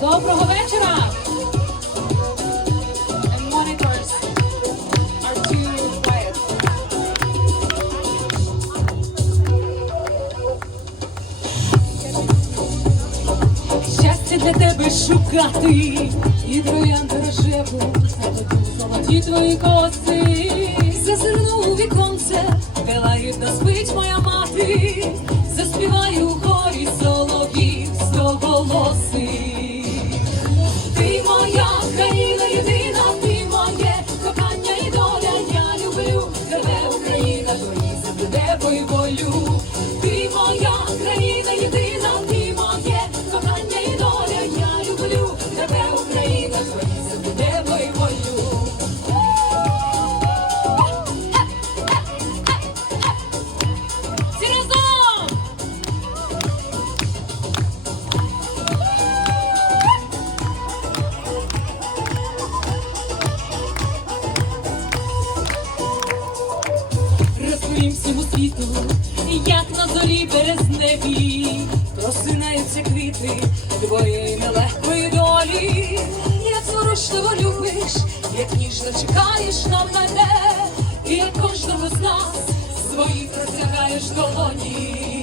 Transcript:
Доброго вечора! Щастя для тебе шукати і троянди рожеву, золоті твої коси. Зазирну у віконце, де лагідно спить моя мати, Розповім всьому світу, як на зорі небі, просинаються квіти твоєї нелегкої долі, як зворушливо любиш, як ніжно чекаєш на мене, і як кожного з нас своїх протягаєш долоні.